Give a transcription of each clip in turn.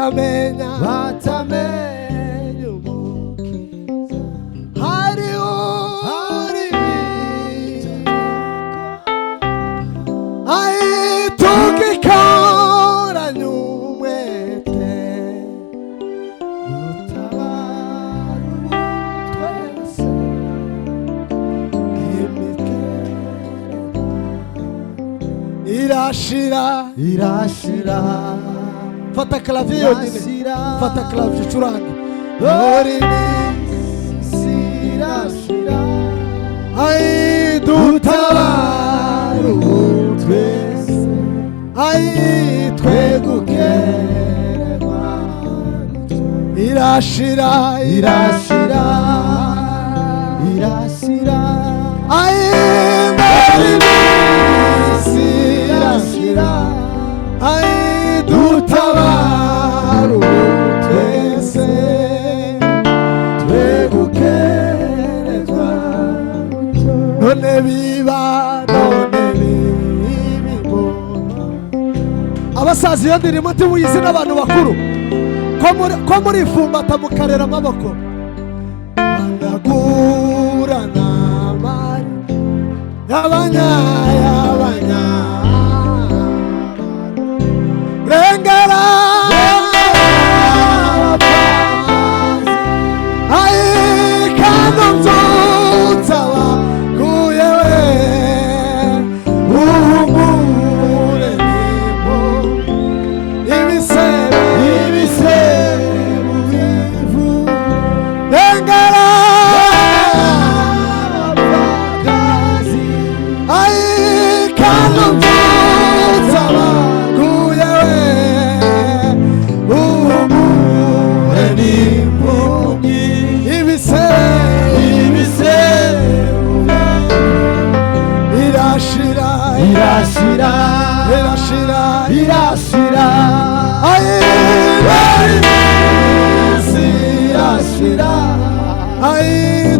batamenya hariho tugikoranye umwete dutabara twese irashira fata clavier yonyine fata clavier curanga ori irashira dutabara twese twegukerwa irashira dutabara twese twegukerwa none biba abasaza iyo ndirimo ntimuyizi n'abantu bakuru ko murifumbata mukarera amaboko andagura n'amari y'abanya rengera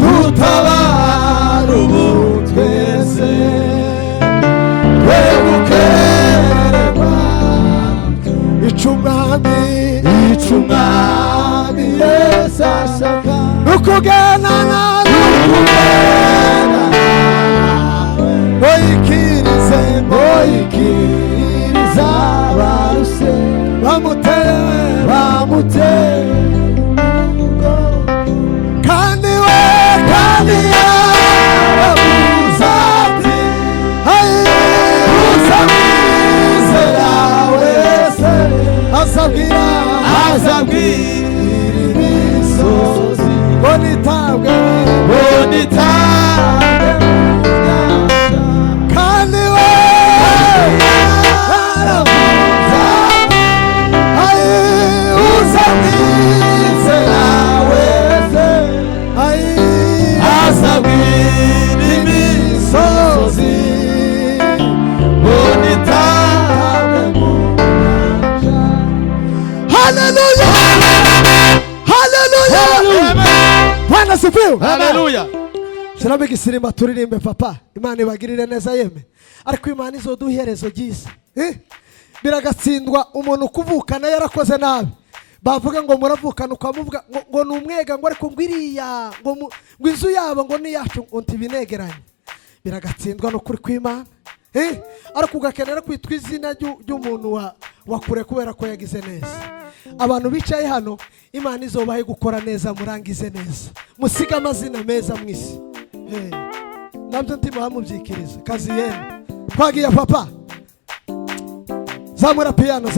dutabara twese twegukerwa icumwami Yesu ashaka nukugana boyikiriza baruse bamuteye kandi yarabuze ati uzamwizera wese azabwira imisozi ngo nitabwe kandi uzamwizera wese azabwira imisozi ngo nitabwe mu nyanja. Haleluya, haleluya, Bwana sifiwe, haleluya. Shalom igisimba turirimbe papa, Imana ibagirire neza yeme, ariko Imana izoduha iherezo ryiza. Biragatsindwa umuntu kuvukana yarakoze nabi, bavuga ngo muravukana ukamuvuga ngo numwega ngo ariko ngwiriya ngo inzu yabo ngo ni yacu ngo ntibinegeranye. Biragatsindwa no kuri kw'Imana, ariko ugakenera kwitwa izina ry'umuntu wakure kubera ko yagize neza. Abantu bicaye hano Imana izobahe gukora neza, murangize neza, musiga amazina meza mwisi. Nabyo ntima mubyikiriza kazi yene. Twagiye papa, zamura piano.